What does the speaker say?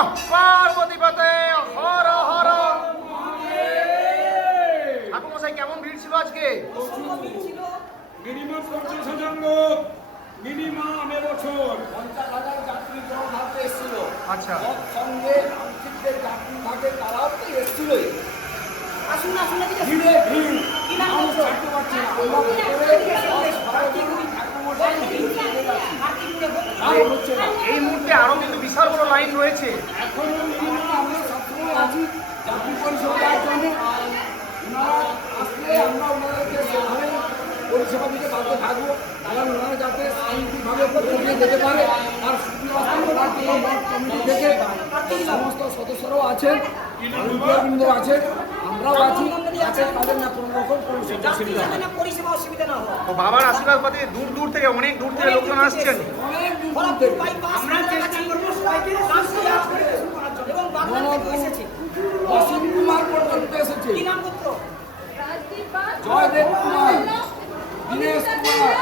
নমঃ পার্বতীপতে হর হর। ঠাকুরমশাই কেমন ভিড় ছিল আজকে? মিনিমাম 50,000 লোক, মিনিমাম এবছর 50,000 যাত্রী জন ভাবতে এসেছিল। আচ্ছা। সঙ্গে আর্থিকদের যাত্রী থাকে তারাও তো এসেছিলই। আসুন আসুন এদিকে ভিড়ে ভিড় কি নাম মানুষ করছো? থাকতে পারছে না। আমরা ভেতরে ঠাকুরমশাই আর হচ্ছে না। এই মুহূর্তে আরো কিন্তু বিশাল বড় লাইন রয়েছে। এখনো মিনিমাম আমরা সবসময় আছি যাত্রী পরিষেবা দেওয়ার জন্য। ওনারা আসলে আমরা ওনাদেরকে সেভাবে পরিষেবা দিতে বাধ্য থাকবো, এবং ওনারা যাতে শান্তিভাবে পৌঁছে যেতে পারে তার সুব্যবস্থা করার জন্য কমিটি থেকে সমস্ত সদস্যরাও আছেন, ভলেন্টিয়ারবৃন্দ আছেন, আমরাও আছি, যাতে তাদের না কোনো রকম কোনো অসুবিধা হয়। পরিষেবা অসুবিধা না হয়। তো বাবার আশীর্বাদ পাতে দূর দূর থেকে অনেক দূর থেকে লোকজন আসছেন। অনেক দূর দূর থেকে আমরা চেষ্টা করবো সবাইকে এবং বাংলা থেকে এসেছে। অসীম কুমার পর্যন্ত এসেছে, কি নাম করতো? জয়দেব কুমার, দীনেশ কুমার,